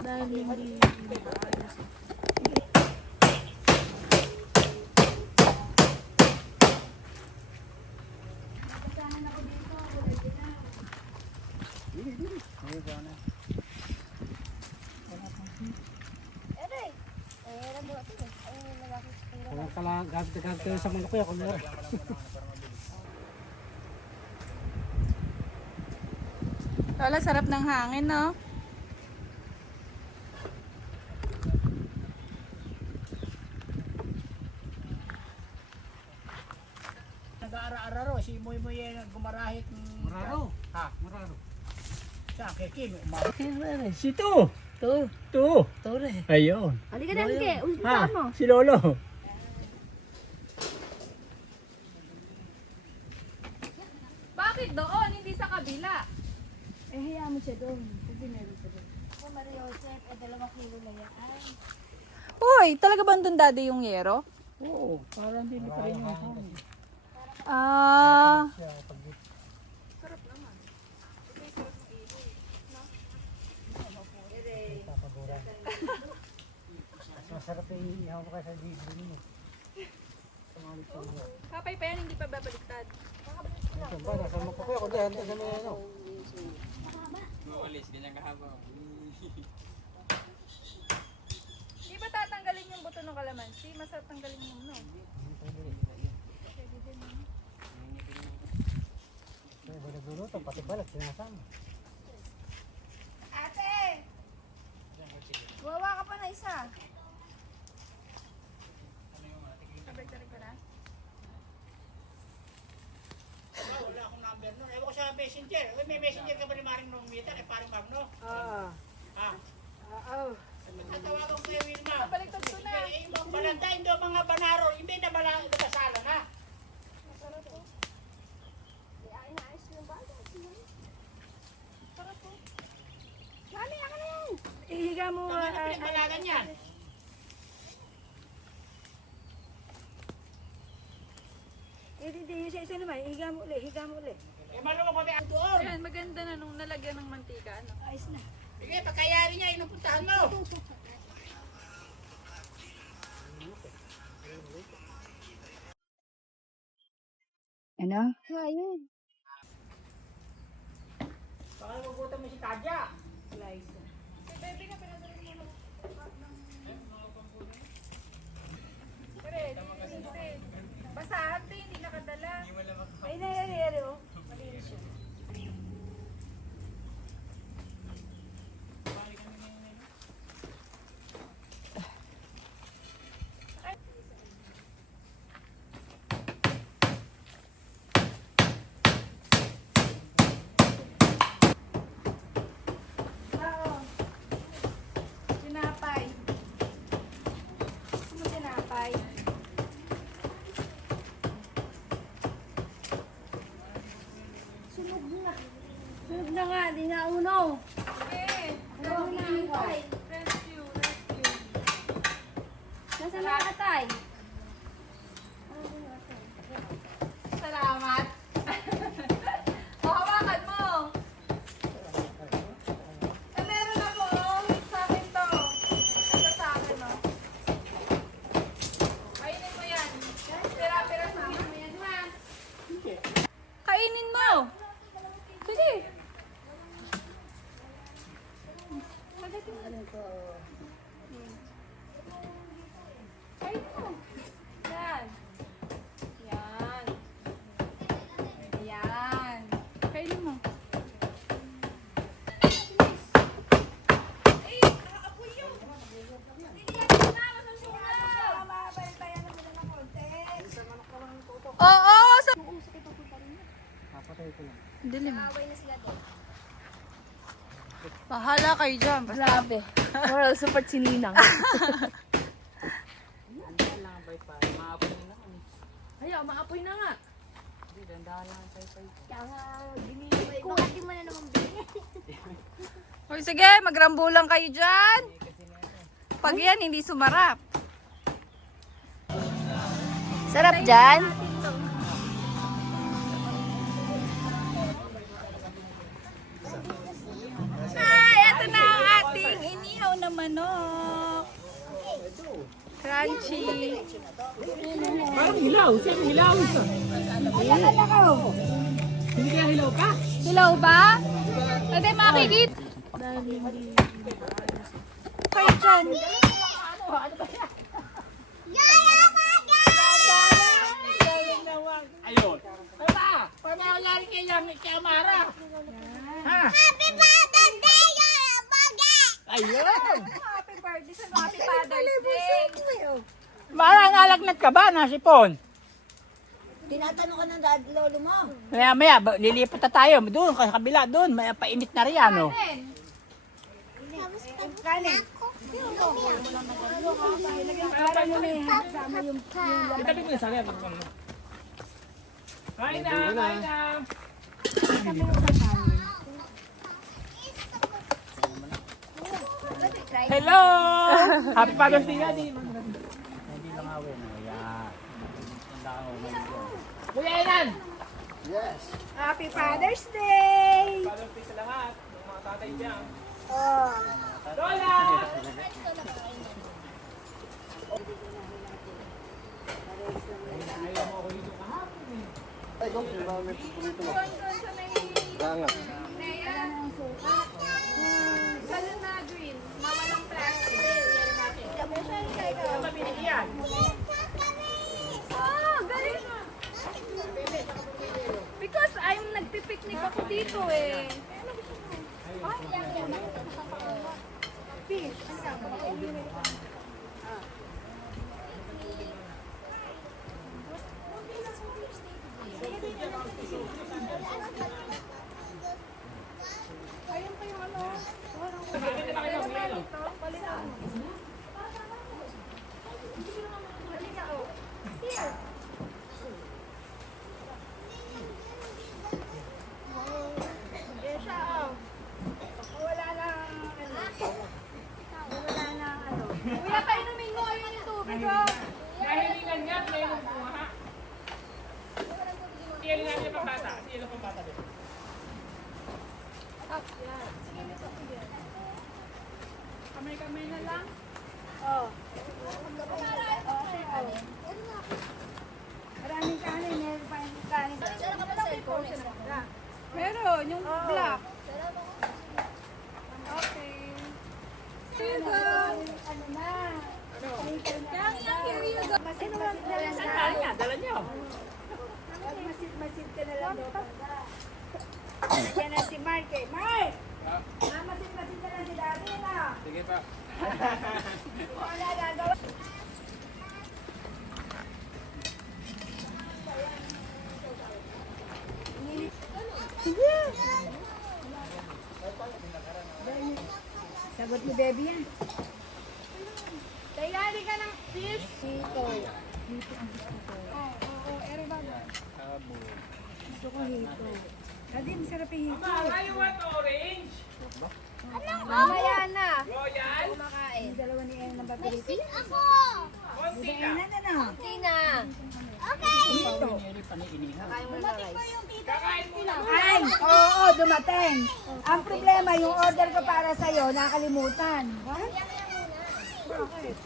Dahil hindi maayos. Gamit kayo sa mga kuya kung meron. Lola, sarap ng hangin, no? Nag-aara-ara ro, si Moy yan gumarahit. Mararo. Ha? Mararo. Sa Kim, umarahit. Si Tu. Tu. Tore. Ayun. Halika na, halika. Ha? Si Lolo. Bakit doon? Hindi sa kabila. Hayaan mo siya doon. Kasi meron siya doon. Kung Maria Joseph, 2 kilo na yan. Ay, Uy, talaga ba doon dati yung yero? Oo, parang hindi pa rin yung hangin. Ah. Masarap yung ihaw mo kayo sa bibig niyo. Kapay pa yan, hindi pa babaliktad. Ito ba, nasa mo pa kuya kung dahil sa mga ano. Mawalis, ganyan kahaba. Di ba tatanggalin yung buto ng kalamansi? Masarap tanggalin yung no? Nagluluto, pati balat sinasama. ate! Wawa ka pa na isa. Sabay-sabay ko na. Wala akong number nun. Ewan ko sa messenger. May messenger ka ba ni Maring Nomita? Parang Magno? Ha? Natawagan ko kay Wilma. Baliktad ko na. Yung mga balanda, hindi mga banaro. Hindi na basalan ha. Mami, ako na yan! Ihiga mo. Tama na pinagmalagan yan. Hindi, yung isa-isa naman. Ihiga mo ulit, higa mo ulit. Eh maluwag pa tayo doon. Ayan, maganda na nung nalagyan ng mantika. Ano? Ayos na. Sige, pagkayari niya, inupuntahan mo. Ano? Ayun. Baka mabutan mo si Tadya. Si baby nga pinadala mo na. Basahan to, hindi nakadala. Ay, nangyari, oh. Malinis yun. Tinapay. Ano tinapay? Sunog na. Sunog na nga, di na uno. Okay. Ano na atay? Rescue. Nasaan na atay? Salamat. O, hawakan mo. Eh, meron ako. Sa akin to. Ito sa akin, no? Kainin mo yan. Pira-pira sa akin mo yan, ha? Kainin mo. Sige. Kainin mo. Yan. Yan. Yan. Kainin mo. Oo, sa... Papatay ko lang. Dilim. Bahala kayo dyan. Grabe. Moral support si Ninang. Lang ang baypay. Maapoy na naman eh. Ayaw, maapoy na nga. Hindi, dandahan lang ang baypay. Kaya nga, binibay ko. Bakit di mo na naman binibay? Hoy, sige, magrambulang kayo dyan. Pag yan, hindi sumarap. Sarap dyan. Ay, ito na ang ating manok. Crunchy. Parang hilaw. Siyang hilaw. Hindi kaya hilaw pa? Hilaw ba? Pwede makikita. Kayo dyan. Ayun. Tama. Paano nangyari kay Amara? Ha? Ayun. Happy birthday sa Happy Father's Day. Mara, nalagnat ka ba? Nasipon? Tinatanong ka ng dad lolo mo. Maya, lilipat na tayo. Doon, sa kabila, doon. May painit na rin yan, oh. Kanin. Para mo na yung sama yung Itabi mo yung sabi. Kain na, kain na. Hello! Happy Father's Day, Daddy. Hindi lang awin. Kuya Enan! Happy Father's Day! Father's Day sa lahat. Mga tatay dyan. Oh. Lola! Salon na green. Mawalang plastic. Mabili yan. Oh, galing. Because I'm nagpipiknik ako dito eh. Kuya, painumin mo. Ayun yung tubig oh. Nahilingan niya, pinayon ko ha. Siyalingan niya pang bata. Siyalingan pang bata din. Kamay-kamay na lang. Maraming kanin, meron pa yung kanin. Meron, yung black. Okay. Here you go. Ano na? Here you go. Masid-masid na lang. Dala niya, dala niya. Masid-masid ka na lang doon. Yan na si Mark eh. Mark! Masid-masid na lang si Daddy na. Sige pa. Wala gagawa. Sagot ni baby yan. Tayari ka ng fish. Hito. Oo, ere ba? Gusto ko hito. Daddy, masarap yung hito. Mama, you want orange? Mamaya na. Royal? Yung dalawa ni Ellen ang paborito. Konti na. Ano na? Tina. Kakain mo na. Ay, oo, dumating. Ang problema, yung order ko para sa'yo, nakalimutan. Bakit?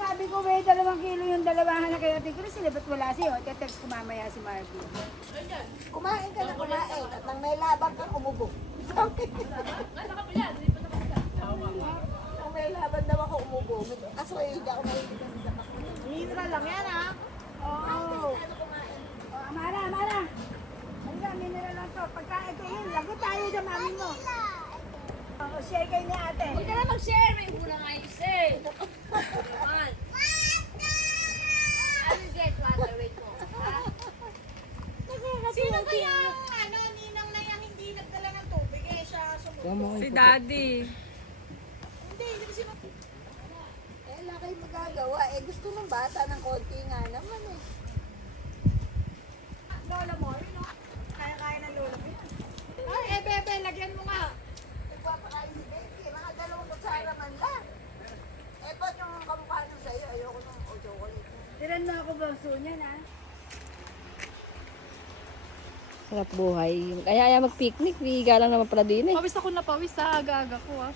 Sabi ko, may 2 kilo yung dalawahan na kayo. Tingko na sila, ba't wala siya? Text ko mamaya si Marvin. Kumain ka na kumain at nang may labang kang umubo. Nang may laban daw ako umubo. Kaso hindi ako naiintindihan sa pagkain. Mineral lang yan ha. Oo. Amara, Amara. Halika, mineral lang to. Pagka ito yun, lagot tayo sa mami mo. Oo, share kayo ni ate. Huwag ka na mag-share. May una nga yung share. One. I will get water. Wait mo. Sino kaya ang ninang na yan hindi nagdala ng tubig eh siya sumusunod. Si Daddy. Hindi kasi wala kayo magagawa eh. Gusto ng bata ng konti nga naman eh. Lola mo, yun o. Kaya-kaya ng lola mo. Ay, bebe, lagyan mo nga. Nagpapakain si Becky. Mga 2 kutsara man lang. Eh, ba't yung kamukha nung sa'yo? Ayoko nung chocolate. Tiran mo ako bangso niyan, ha? Sarap buhay. Kaya mag-picnic, higa lang naman pala din eh. Pawis ako na pawis sa aga-aga ko ah.